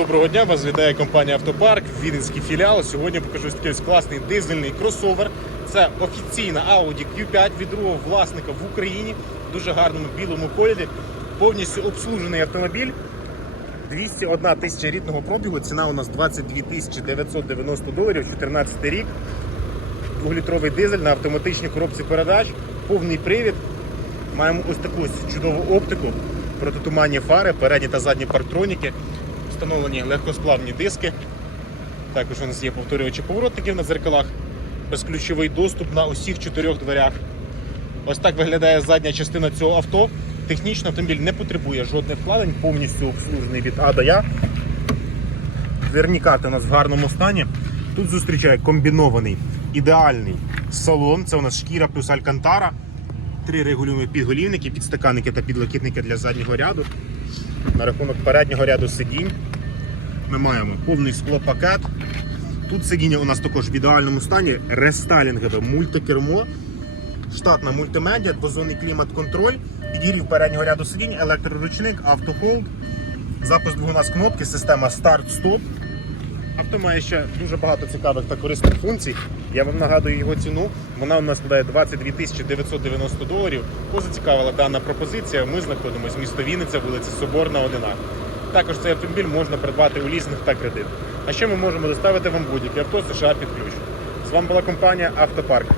Доброго дня, вас вітає компанія Автопарк, Віденський філіал. Сьогодні покажу ось такий ось класний дизельний кросовер. Це офіційна Audi Q5 від другого власника в Україні в дуже гарному білому кольорі. Повністю обслужений автомобіль. 201 тисяча рідного пробігу. Ціна у нас 22 тисячі 990 доларів, 14 рік. Двохлітровий дизель на автоматичній коробці передач, повний привід. Маємо ось таку ось чудову оптику, протитуманні фари, передні та задні парктроніки, встановлені легкосплавні диски. Також у нас є повторювачі поворотників на дзеркалах, безключовий доступ на усіх чотирьох дверях. Ось так виглядає задня частина цього авто. Технічно автомобіль не потребує жодних вкладень, повністю обслужений від А до Я. Дверні карти у нас в гарному стані. Тут зустрічає комбінований ідеальний салон. Це у нас шкіра плюс алькантара. Три регулюємо підголівники, підстаканники та підлокітники для заднього ряду. На рахунок переднього ряду сидінь. Ми маємо повний склопакет. Тут сидіння у нас також в ідеальному стані, рестайлінгове мультикермо, штатна мультимедіа, двозонний клімат-контроль, підігрів переднього ряду сидінь, електроручник, автохолд, запуск двигуна з кнопки, система старт-стоп. Авто має ще дуже багато цікавих та корисних функцій. Я вам нагадую його ціну. Вона у нас складає 22 тисячі 990 доларів. Кого зацікавила дана пропозиція. Ми знаходимося в місто Вінниця, вулиця Соборна, 1 Також цей автомобіль можна придбати у лізинг та кредит. А ще ми можемо доставити вам будь-яке авто США під ключ. З вами була компанія Автопарк.